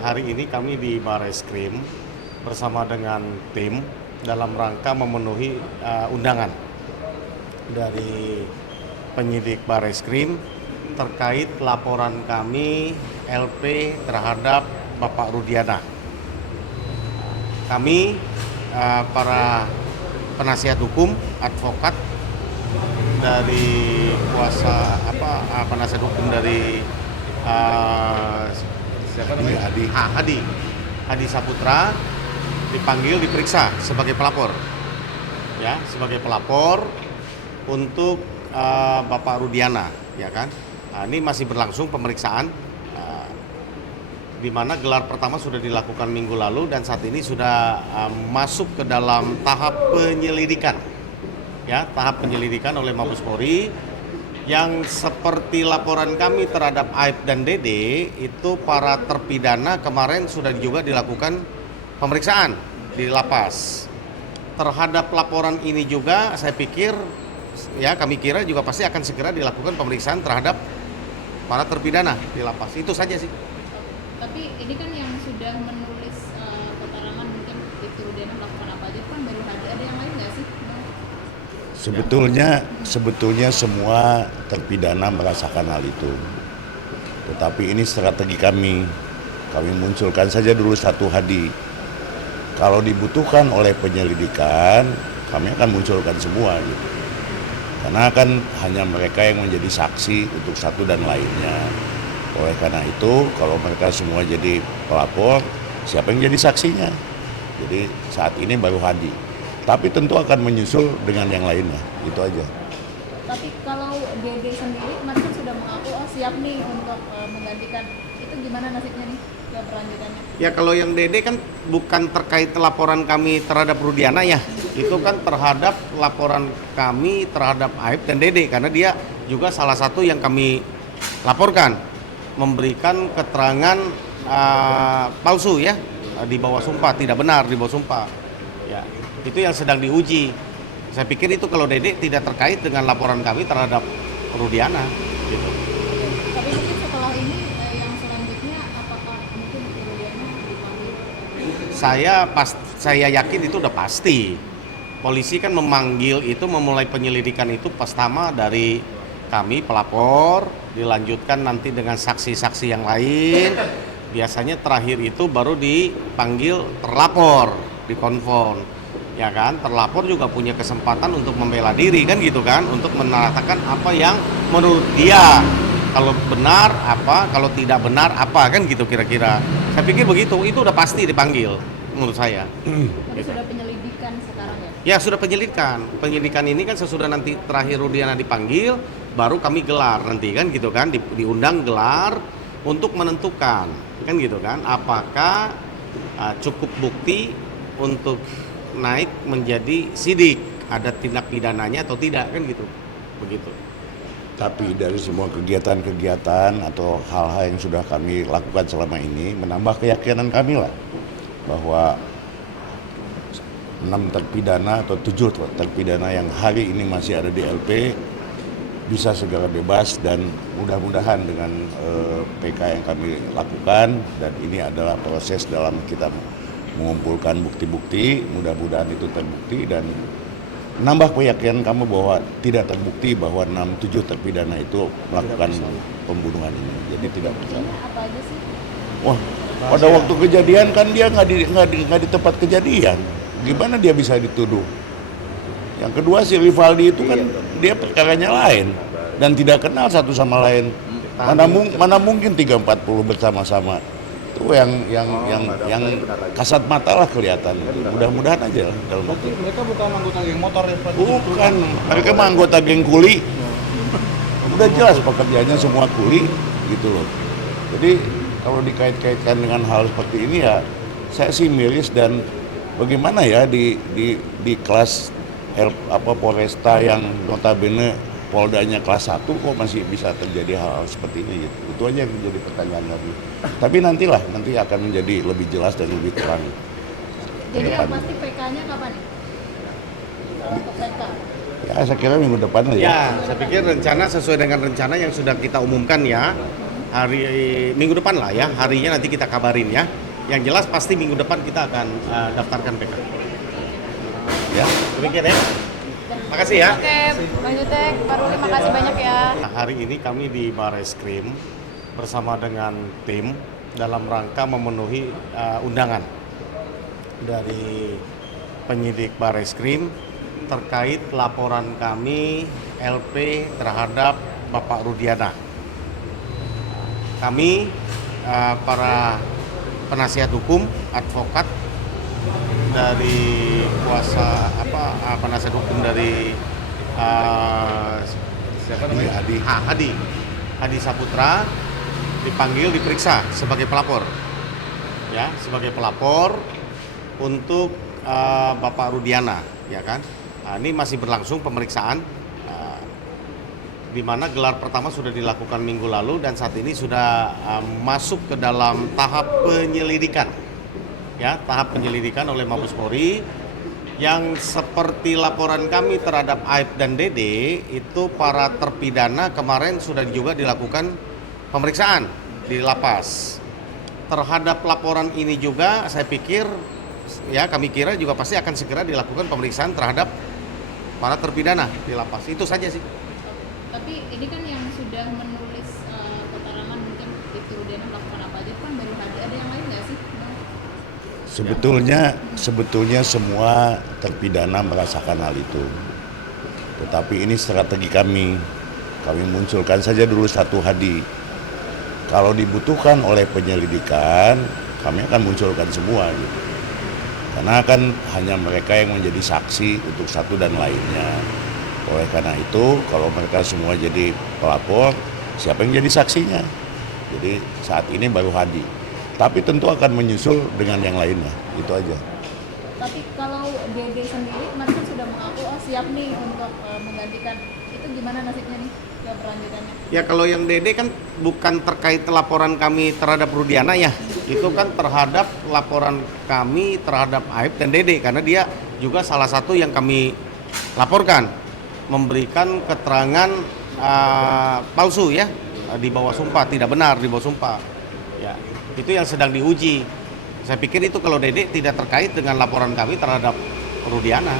hari ini kami di Barreskrim bersama dengan tim dalam rangka memenuhi undangan dari penyidik Barreskrim terkait laporan kami LP terhadap Bapak Rudiana. Kami para penasihat hukum, advokat dari penasihat hukum dari siapa namanya? Hadi Saputra dipanggil diperiksa sebagai pelapor. Ya, sebagai pelapor untuk Bapak Rudiana, ya kan? Nah, ini masih berlangsung pemeriksaan di mana gelar pertama sudah dilakukan minggu lalu dan saat ini sudah masuk ke dalam tahap penyelidikan. Ya, tahap penyelidikan oleh Mabes Polri yang seperti laporan kami terhadap Aib dan Dede itu para terpidana kemarin sudah juga dilakukan pemeriksaan di lapas. Terhadap laporan ini juga saya pikir ya kami kira juga pasti akan segera dilakukan pemeriksaan terhadap para terpidana di lapas. Itu saja sih. Tapi ini kan yang sudah menulis keterangan mungkin itu Rudiana melakukan apa aja kan baru ada yang lain nggak sih? Sebetulnya semua terpidana merasakan hal itu. Tetapi ini strategi kami munculkan saja dulu satu Hadi. Kalau dibutuhkan oleh penyelidikan, kami akan munculkan semua gitu. Karena kan hanya mereka yang menjadi saksi untuk satu dan lainnya. Oleh karena itu, kalau mereka semua jadi pelapor, siapa yang jadi saksinya? Jadi saat ini baru Hadi. Tapi tentu akan menyusul dengan yang lainnya, itu aja. Tapi kalau Dede sendiri kemarin kan sudah mengaku siap nih untuk menggantikan, itu gimana nasibnya nih keberlanjutannya? Ya kalau yang Dede kan bukan terkait laporan kami terhadap Rudiana ya, itu kan terhadap laporan kami terhadap Aib dan Dede karena dia juga salah satu yang kami laporkan memberikan keterangan palsu ya di bawah sumpah, tidak benar di bawah sumpah. Ya, itu yang sedang diuji. Saya pikir itu kalau Dede tidak terkait dengan laporan kami terhadap Rudiana gitu. Tapi mungkin setelah ini yang selanjutnya apakah mungkin Rudiana dipanggil? Saya yakin itu udah pasti. Polisi kan memanggil itu memulai penyelidikan itu pertama dari kami pelapor, dilanjutkan nanti dengan saksi-saksi yang lain. Biasanya terakhir itu baru dipanggil terlapor, dikonfront. Ya kan, terlapor juga punya kesempatan untuk membela diri kan gitu kan, untuk menyatakan apa yang menurut dia. Kalau benar apa, kalau tidak benar apa kan gitu kira-kira. Saya pikir begitu, itu udah pasti dipanggil menurut saya. Tapi sudah penyelidikan sekarang ya? Ya sudah penyelidikan. Penyelidikan ini kan sesudah nanti terakhir Rudiana dipanggil, baru kami gelar nanti kan gitu kan, diundang gelar untuk menentukan kan gitu kan, apakah cukup bukti untuk naik menjadi sidik, ada tindak pidananya atau tidak kan gitu, begitu. Tapi dari semua kegiatan-kegiatan atau hal-hal yang sudah kami lakukan selama ini menambah keyakinan kami lah bahwa 6 terpidana atau 7 terpidana yang hari ini masih ada di LP bisa segera bebas dan mudah-mudahan dengan PK yang kami lakukan dan ini adalah proses dalam kita mengumpulkan bukti-bukti, mudah-mudahan itu terbukti dan menambah keyakinan kamu bahwa tidak terbukti bahwa 6-7 terpidana itu melakukan pembunuhan ini. Jadi tidak bersalah. Apa aja sih? Wah, pada waktu kejadian kan dia nggak di tempat kejadian. Gimana dia bisa dituduh? Yang kedua si Rivaldi itu kan dia perkaranya lain dan tidak kenal satu sama lain. Mana mungkin 3-40 bersama-sama. Itu yang kasat mata lah kelihatan. Mudah-mudahan aja lah. Berarti mereka bukan anggota geng motor ya Pak? Bukan, mereka mah anggota geng kuli. Udah jelas pekerjaannya semua kuli gitu loh. Jadi kalau dikait-kaitkan dengan hal seperti ini ya saya sih miris dan bagaimana ya di kelas Polresta yang notabene Poldanya kelas 1 kok masih bisa terjadi hal seperti ini gitu. Itu aja yang menjadi pertanyaan lagi. Tapi nanti akan menjadi lebih jelas dan lebih terang. Jadi yang pasti PK-nya kapan nih? Untuk PK? Ya saya kira minggu depan lah ya. Ya, saya pikir rencana sesuai dengan rencana yang sudah kita umumkan ya. hari minggu depan lah ya, harinya nanti kita kabarin ya. Yang jelas pasti minggu depan kita akan daftarkan PK. Ya, demikian ya. Makasih ya. Oke, Bang Jutek, Pak Ruli, makasih banyak ya. Nah, hari ini kami di Barreskrim bersama dengan tim dalam rangka memenuhi undangan dari penyidik Barreskrim terkait laporan kami LP terhadap Bapak Rudiana. Kami para penasihat hukum, advokat dari penasihat hukum dari siapa namanya? Hadi Saputra dipanggil diperiksa sebagai pelapor. Ya, sebagai pelapor untuk Bapak Rudiana, ya kan? Nah, ini masih berlangsung pemeriksaan di mana gelar pertama sudah dilakukan minggu lalu dan saat ini sudah masuk ke dalam tahap penyelidikan. Ya, tahap penyelidikan oleh Mabes Polri yang seperti laporan kami terhadap Aib dan Dede itu para terpidana kemarin sudah juga dilakukan pemeriksaan di lapas. Terhadap laporan ini juga saya pikir ya kami kira juga pasti akan segera dilakukan pemeriksaan terhadap para terpidana di lapas. Itu saja sih. Tapi ini kan yang sudah menulis keterangan mungkin itu Rudiana melakukan apa aja kan baru ada yang lain nggak sih? Sebetulnya semua terpidana merasakan hal itu. Tetapi ini strategi kami munculkan saja dulu satu Hadi. Kalau dibutuhkan oleh penyelidikan, kami akan munculkan semua gitu. Karena kan hanya mereka yang menjadi saksi untuk satu dan lainnya. Oleh karena itu, kalau mereka semua jadi pelapor, siapa yang jadi saksinya? Jadi saat ini baru Hadi. Tapi tentu akan menyusul dengan yang lainnya, itu aja. Tapi kalau Dede sendiri, Mas kan sudah mengaku siap nih untuk menggantikan. Itu gimana nasibnya nih ke berlanjutannya? Ya kalau yang Dede kan bukan terkait laporan kami terhadap Rudiana ya. Itu kan terhadap laporan kami terhadap Aib dan Dede karena dia juga salah satu yang kami laporkan memberikan keterangan palsu ya di bawah sumpah, tidak benar di bawah sumpah. Ya, itu yang sedang diuji. Saya pikir itu kalau Dede tidak terkait dengan laporan kami terhadap Rudiana.